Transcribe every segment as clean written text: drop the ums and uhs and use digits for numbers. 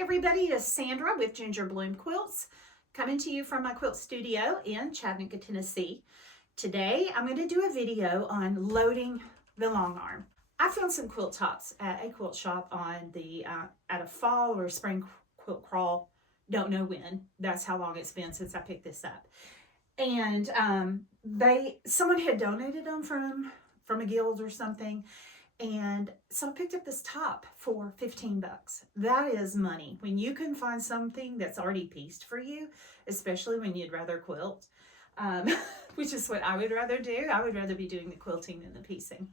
everybody, it's Sandra with Ginger Bloom Quilts, coming to you from my quilt studio in Chattanooga, Tennessee. Today I'm going to do a video on loading the long arm. I found some quilt tops at a quilt shop on the at a fall or spring quilt crawl. Don't know when. That's how long it's been since I picked this up. And someone had donated them from a guild or something. And so I picked up this top for 15 bucks. That is money. When you can find something that's already pieced for you, especially when you'd rather quilt, which is what I would rather do. I would rather be doing the quilting than the piecing.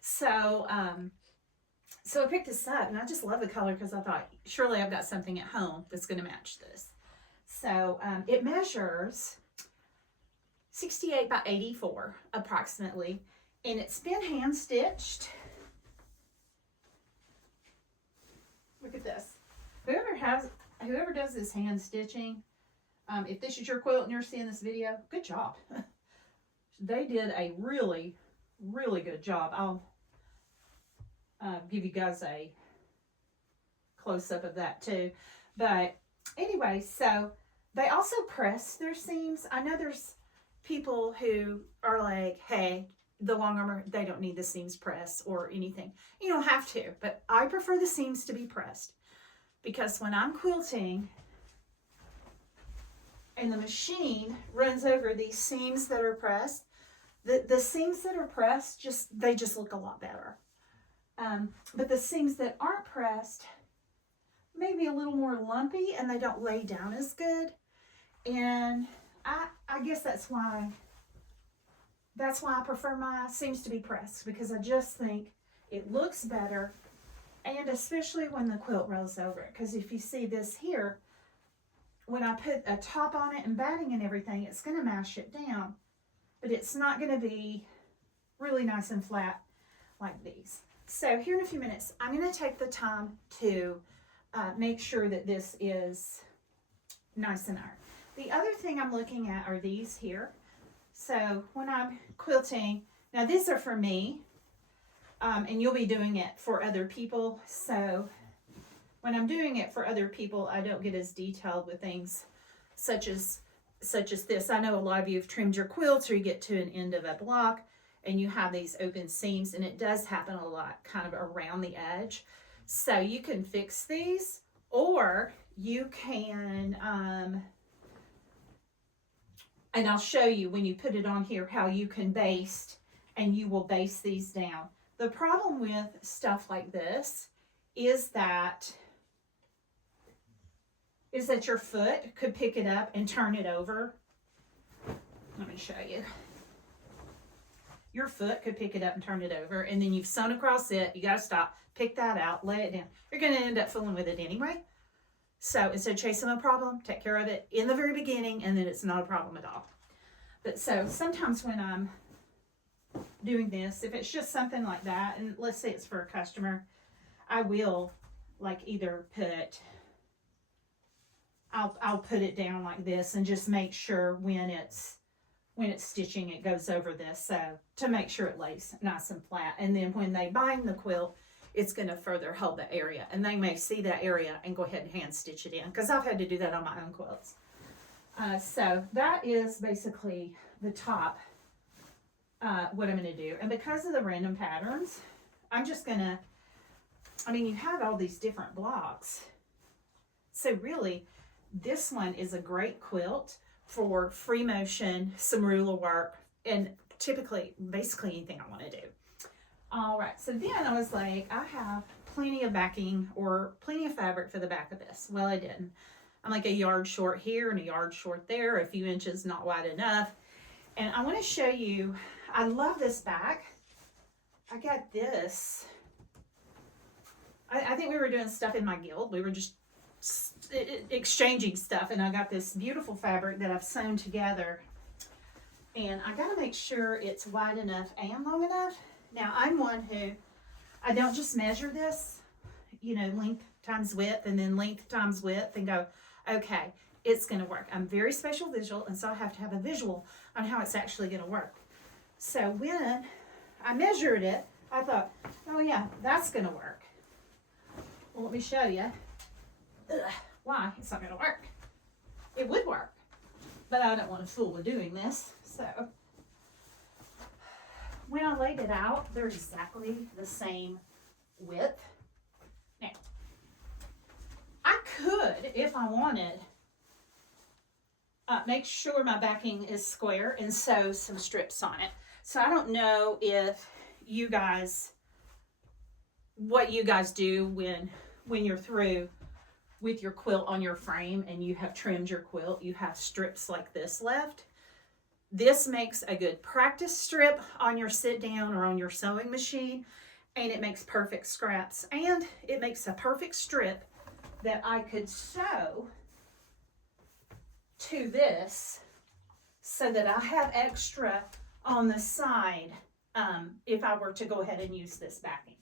So I picked this up, and I just love the color because I thought, surely I've got something at home that's going to match this. So it measures 68 by 84 approximately, and it's been hand stitched. Look at this. Whoever does this hand stitching, if this is your quilt and you're seeing this video, good job. They did a really, really good job. I'll give you guys a close-up of that too. But anyway, so they also press their seams. I know there's people who are like, hey, the long armor, they don't need the seams pressed or anything. You don't have to, but I prefer the seams to be pressed because when I'm quilting and the machine runs over these seams that are pressed, the seams that are pressed, they just look a lot better. But the seams that aren't pressed may be a little more lumpy and they don't lay down as good. And I guess that's why I prefer my seams to be pressed, because I just think it looks better, and especially when the quilt rolls over it. Because if you see this here, when I put a top on it and batting and everything, it's going to mash it down, but it's not going to be really nice and flat like these. So here in a few minutes, I'm going to take the time to make sure that this is nice and iron. The other thing I'm looking at are these here. So when I'm quilting, now these are for me, and you'll be doing it for other people. So when I'm doing it for other people, I don't get as detailed with things such as this. I know a lot of you have trimmed your quilts, or you get to an end of a block and you have these open seams, and it does happen a lot kind of around the edge. So you can fix these, or you can, and I'll show you when you put it on here how you can baste, and you will baste these down. The problem with stuff like this is that your foot could pick it up and turn it over. Let me show you. Your foot could pick it up and turn it over, and then you've sewn across it. You got to stop, pick that out, lay it down. You're going to end up fooling with it anyway. So instead of chasing a problem, take care of it in the very beginning, and then it's not a problem at all. But so sometimes when I'm doing this, if it's just something like that, and let's say it's for a customer, I will like either I'll put it down like this and just make sure when it's stitching it goes over this, so to make sure it lays nice and flat. And then when they bind the quilt, it's going to further hold the area, and they may see that area and go ahead and hand stitch it in, because I've had to do that on my own quilts. So that is basically the top, what I'm going to do. And because of the random patterns, I'm just going to, you have all these different blocks. So really, this one is a great quilt for free motion, some ruler work, and basically anything I want to do. All right, so then I was like, I have plenty of backing or plenty of fabric for the back of this. Well, I didn't. I'm like a yard short here and a yard short there, a few inches not wide enough. And I want to show you, I love this back. I got this. I think we were doing stuff in my guild. We were just exchanging stuff, and I got this beautiful fabric that I've sewn together. And I got to make sure it's wide enough and long enough. Now, I'm one who, I don't just measure this, length times width and then length times width and go, okay, it's going to work. I'm very spatial visual, and so I have to have a visual on how it's actually going to work. So when I measured it, I thought, oh yeah, that's going to work. Well, let me show you. why? It's not going to work. It would work, but I don't want to fool with doing this. So when I laid it out, they're exactly the same width. Now, I could, if I wanted, make sure my backing is square and sew some strips on it. So I don't know if you guys, what you guys do when you're through with your quilt on your frame and you have trimmed your quilt, you have strips like this left. This makes a good practice strip on your sit down or on your sewing machine, and it makes perfect scraps, and it makes a perfect strip that I could sew to this so that I have extra on the side if I were to go ahead and use this backing.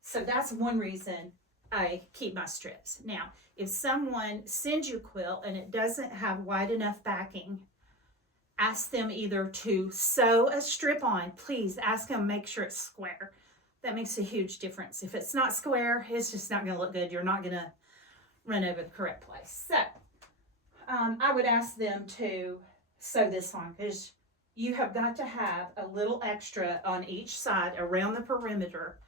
So that's one reason I keep my strips. Now, if someone sends you a quilt and it doesn't have wide enough backing, ask them either to sew a strip on. Please ask them, make sure it's square. That makes a huge difference. If it's not square, it's just not going to look good. You're not going to run over the correct place. So I would ask them to sew this on, because you have got to have a little extra on each side around the perimeter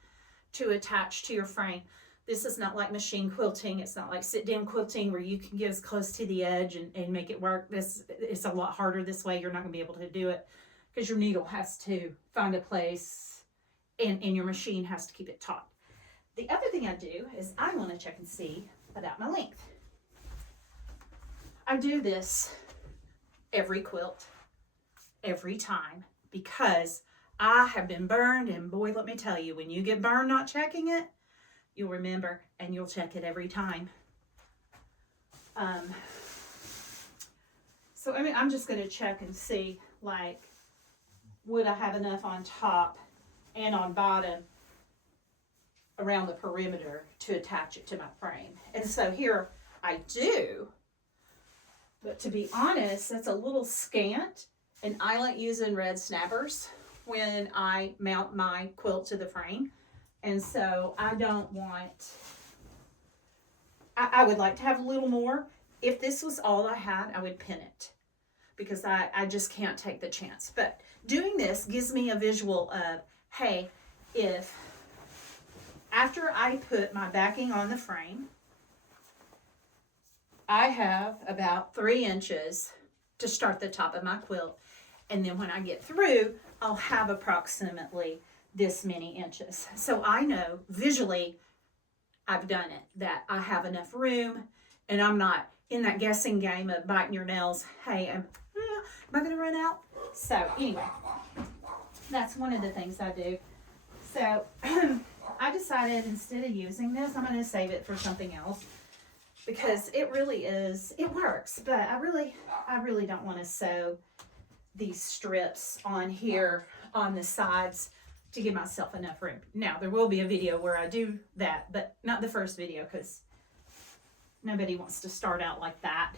to attach to your frame. This is not like machine quilting. It's not like sit-down quilting where you can get as close to the edge and make it work. It's a lot harder this way. You're not going to be able to do it because your needle has to find a place and your machine has to keep it taut. The other thing I do is I want to check and see about my length. I do this every quilt, every time, because I have been burned, and boy, let me tell you, when you get burned not checking it, you'll remember and you'll check it every time. So I mean, I'm just going to check and see, like, would I have enough on top and on bottom around the perimeter to attach it to my frame. And so here I do, but to be honest, that's a little scant, and I like using red snappers when I mount my quilt to the frame. And so I don't want, I would like to have a little more. If this was all I had, I would pin it, because I just can't take the chance. But doing this gives me a visual of, hey, if after I put my backing on the frame, I have about 3 inches to start the top of my quilt. And then when I get through, I'll have approximately this many inches. So I know visually I've done it, that I have enough room, and I'm not in that guessing game of biting your nails. Hey, am I going to run out? So anyway, that's one of the things I do. So I decided, instead of using this, I'm going to save it for something else, because it really is, it works, but I really don't want to sew these strips on here on the sides to give myself enough room. Now, there will be a video where I do that, but not the first video, because nobody wants to start out like that.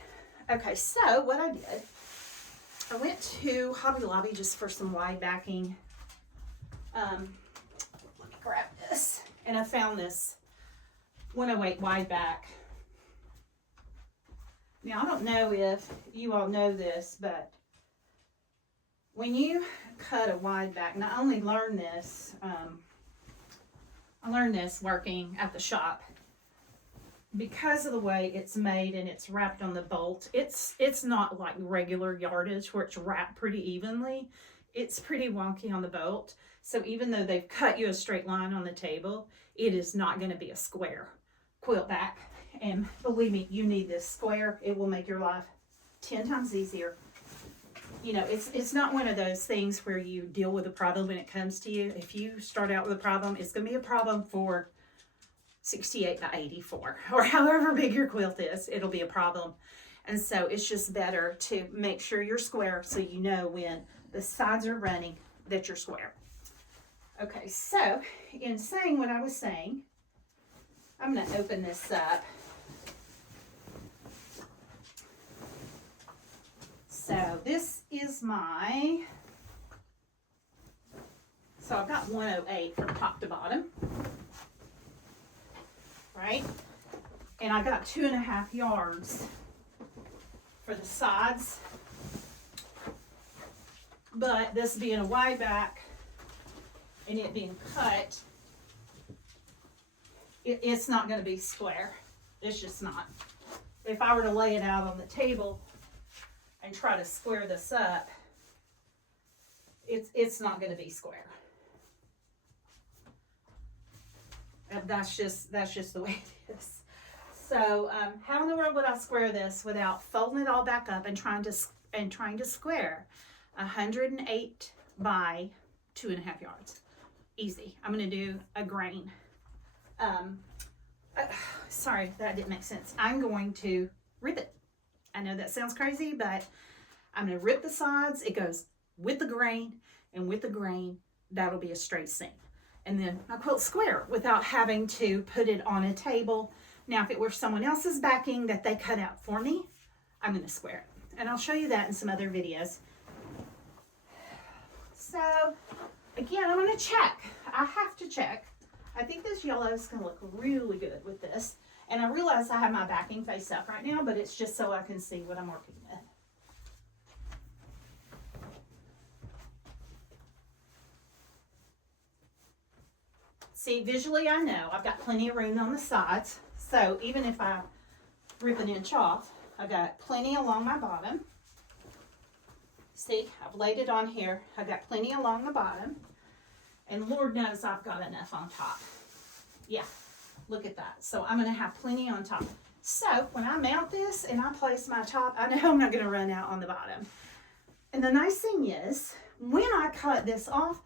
Okay, so what I did, I went to Hobby Lobby just for some wide backing. Let me grab this. And I found this 108 wide back. Now, I don't know if you all know this, but when you cut a wide back, and I only learned this, I learned this working at the shop, because of the way it's made and it's wrapped on the bolt. It's not like regular yardage where it's wrapped pretty evenly. It's pretty wonky on the bolt. So even though they've cut you a straight line on the table, it is not going to be a square quilt back. And believe me, you need this square. It will make your life 10 times easier. You know, it's not one of those things where you deal with a problem when it comes to you. If you start out with a problem, it's going to be a problem for 68 by 84, or however big your quilt is, it'll be a problem. And so it's just better to make sure you're square, so you know when the sides are running that you're square. Okay, so in saying what I was saying, I'm going to open this up. So this is my, so I've got 108 from top to bottom, right? And I got 2.5 yards for the sides. But this being a wide back and it being cut, it's not going to be square. It's just not. If I were to lay it out on the table and try to square this up, it's not going to be square. And that's just the way it is. So how in the world would I square this without folding it all back up and trying to square 108 by 2.5 yards? Easy. I'm going to do a grain. Sorry, that didn't make sense. I'm going to rip it. I know that sounds crazy, but I'm going to rip the sides. It goes with the grain, and with the grain, that'll be a straight seam. And then my quilt square without having to put it on a table. Now, if it were someone else's backing that they cut out for me, I'm going to square it. And I'll show you that in some other videos. So, again, I'm going to check. I have to check. I think this yellow is going to look really good with this. And I realize I have my backing face up right now, but it's just so I can see what I'm working with. See, visually I know I've got plenty of room on the sides. So even if I rip an inch off, I've got plenty along my bottom. See, I've laid it on here. I've got plenty along the bottom. And Lord knows I've got enough on top. Yeah, look at that. So I'm going to have plenty on top. So when I mount this and I place my top, I know I'm not going to run out on the bottom. And the nice thing is, when I cut this off,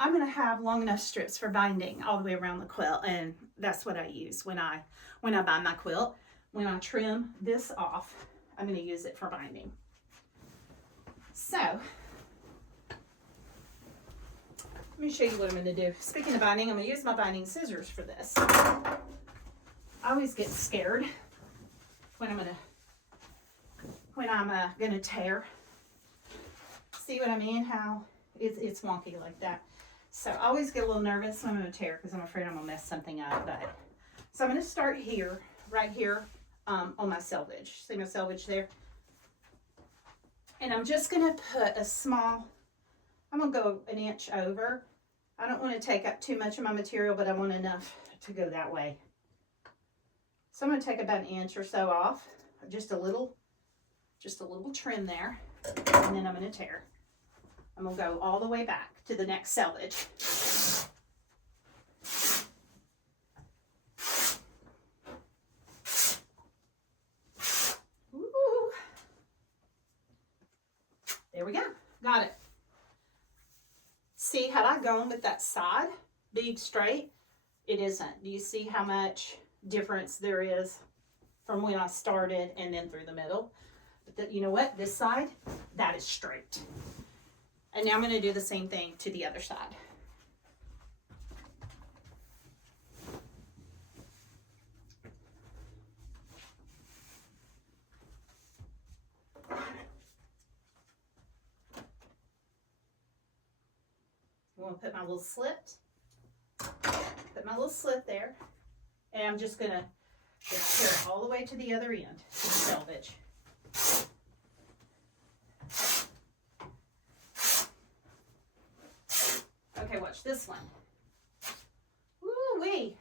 I'm going to have long enough strips for binding all the way around the quilt. And that's what I use when I bind my quilt. When I trim this off, I'm going to use it for binding. So, let me show you what I'm going to do. Speaking of binding, I'm going to use my binding scissors for this. I always get scared when I'm going to tear. See what I mean? How it's wonky like that. So I always get a little nervous when I'm going to tear because I'm afraid I'm going to mess something up. So I'm going to start here, right here on my selvage. See my selvage there? And I'm just going to put a small, I'm going to go an inch over. I don't want to take up too much of my material, but I want enough to go that way. So I'm going to take about an inch or so off, just a little trim there, and then I'm going to tear. I'm going to go all the way back to the next selvage. Ooh. There we go. Got it. See, had I gone with that side, big straight, it isn't. Do you see how much difference there is from when I started and then through the middle? But you know what? This side, that is straight. And now I'm going to do the same thing to the other side. I'm going to put my little slit. Put my little slit there. And I'm just going to tear it all the way to the other end, to the selvage. Okay, watch this one. Woo-wee.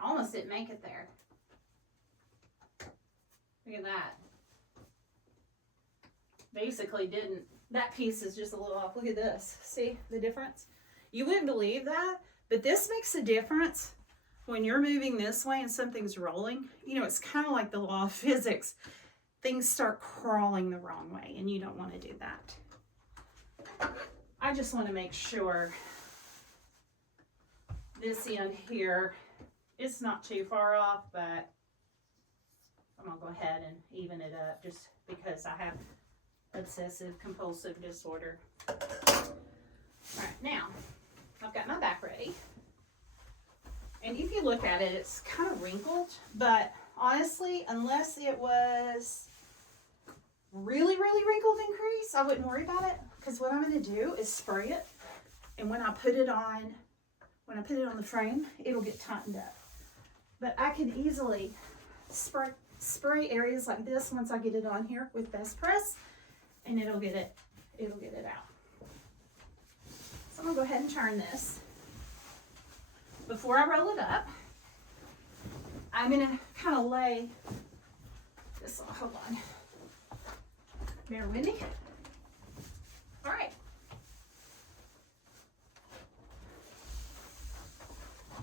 I almost didn't make it there. Look at that. Basically didn't. That piece is just a little off. Look at this. See the difference? You wouldn't believe that, but this makes a difference when you're moving this way and something's rolling. You know, it's kind of like the law of physics. Things start crawling the wrong way, and you don't want to do that. I just want to make sure this end here, it's not too far off, but I'm going to go ahead and even it up just because I have obsessive compulsive disorder. All right, now I've got my back ready. And if you look at it, it's kind of wrinkled, but honestly, unless it was really, really wrinkled and creased, I wouldn't worry about it. Because what I'm going to do is spray it, and when I put it on the frame, it'll get tightened up. But I can easily spray areas like this once I get it on here with Best Press, and it'll get it out. So I'm gonna go ahead and turn this. Before I roll it up, I'm gonna kind of lay this on. Hold on. Bear with me. All right.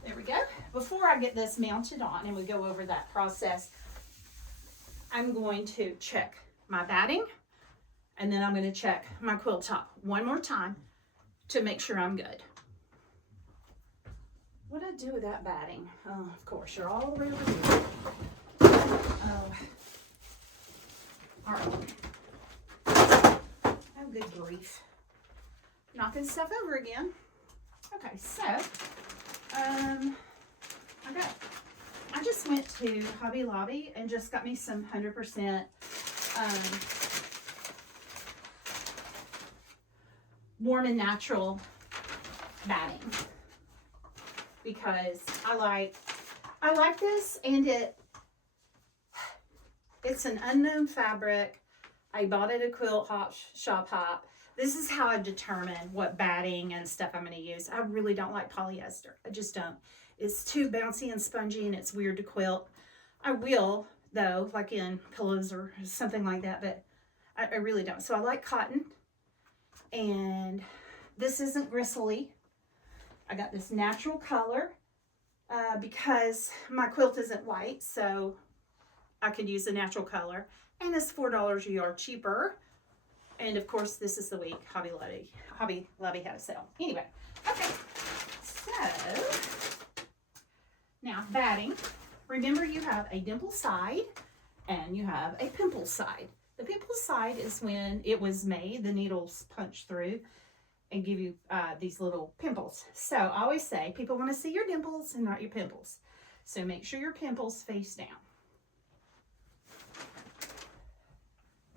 There we go. Before I get this mounted on and we go over that process, I'm going to check my batting, and then I'm going to check my quilt top one more time to make sure I'm good. What did I do with that batting? Oh, of course, you're all the way over here. Oh. All right. Oh, good grief. Knocking stuff over again. Okay, so, I just went to Hobby Lobby and just got me some 100% warm and natural batting, because I like this, and it's an unknown fabric. I bought it at Quilt Shop Hop. This is how I determine what batting and stuff I'm going to use. I really don't like polyester. I just don't. It's too bouncy and spongy, and it's weird to quilt. I will, though, like in pillows or something like that, but I really don't. So I like cotton, and this isn't gristly. I got this natural color because my quilt isn't white, so I could use a natural color, and it's $4 a yard cheaper. And of course, this is the week Hobby Lobby had a sale. Anyway, okay, so now batting. Remember, you have a dimple side and you have a pimple side. The pimple side is when it was made, the needles punch through and give you these little pimples. So I always say people want to see your dimples and not your pimples. So make sure your pimples face down.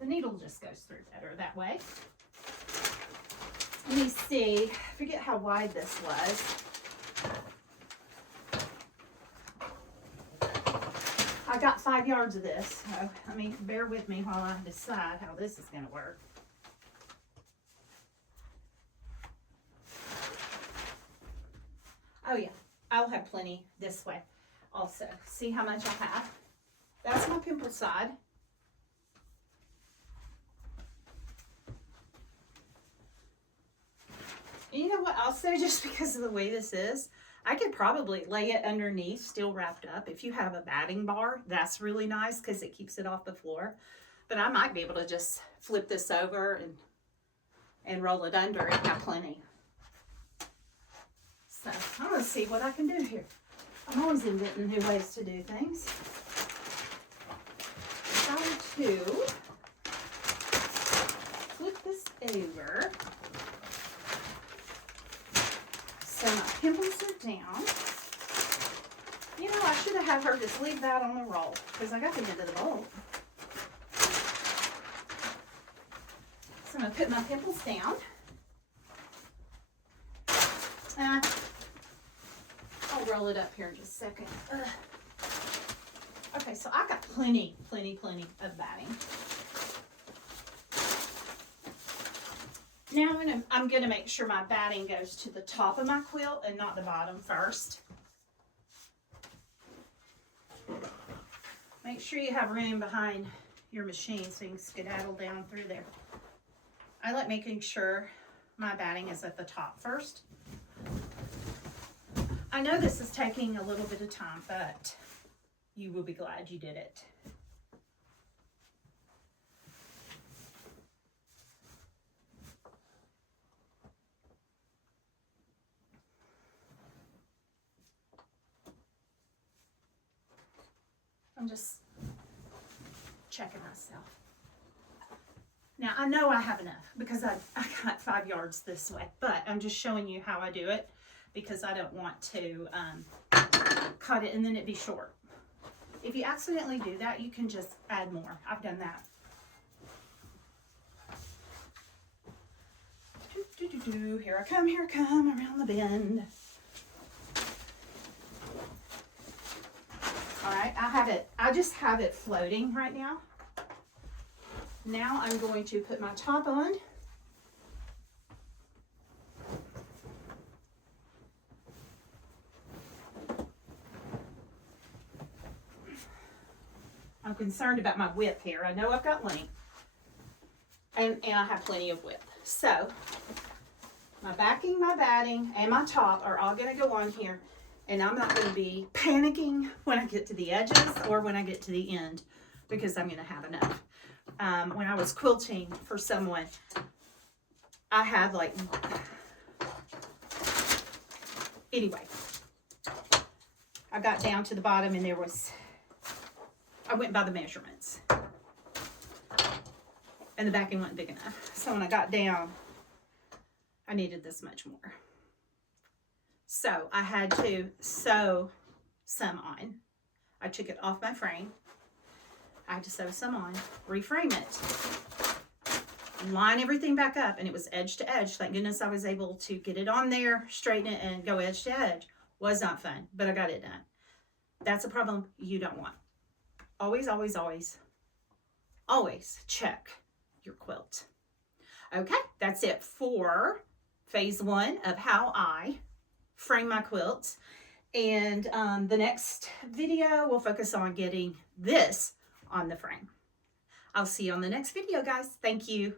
The needle just goes through better that way. Let me see, I forget how wide this was. I got 5 yards of this, so I mean, bear with me while I decide how this is going to work. Oh yeah, I'll have plenty this way also. See how much I have? That's my pimple side. You know what, also, just because of the way this is, I could probably lay it underneath, still wrapped up. If you have a batting bar, that's really nice because it keeps it off the floor. But I might be able to just flip this over and roll it under and have plenty. So I'm going to see what I can do here. I'm always inventing new ways to do things. Try to flip this over. So my pimples are down. You know, I should have had her just leave that on the roll because I got the end of the bolt. So I'm going to put my pimples down. I'll roll it up here in just a second. Okay, so I've got plenty of batting. Now I'm going to make sure my batting goes to the top of my quilt and not the bottom first. Make sure you have room behind your machine so you can skedaddle down through there. I like making sure my batting is at the top first. I know this is taking a little bit of time, but you will be glad you did it. I'm just checking myself. Now, I know I have enough because I got 5 yards this way, but I'm just showing you how I do it because I don't want to cut it and then it be short. If you accidentally do that, you can just add more. I've done that. Here I come around the bend. All right, I just have it floating right now. Now I'm going to put my top on. I'm concerned about my width here. I know I've got length, and I have plenty of width. So my backing, my batting, and my top are all going to go on here, and I'm not going to be panicking when I get to the edges or when I get to the end, because I'm going to have enough. When I was quilting for someone, I had like, anyway, I got down to the bottom and I went by the measurements, and the backing wasn't big enough. So when I got down, I needed this much more. So I had to sew some on. I took it off my frame. I had to sew some on, reframe it, line everything back up, and it was edge to edge. Thank goodness I was able to get it on there, straighten it, and go edge to edge. Was not fun, but I got it done. That's a problem you don't want. Always, always, always, always check your quilt. Okay, that's it for phase 1 of how I frame my quilts. And the next video will focus on getting this on the frame. I'll see you on the next video, guys. Thank you.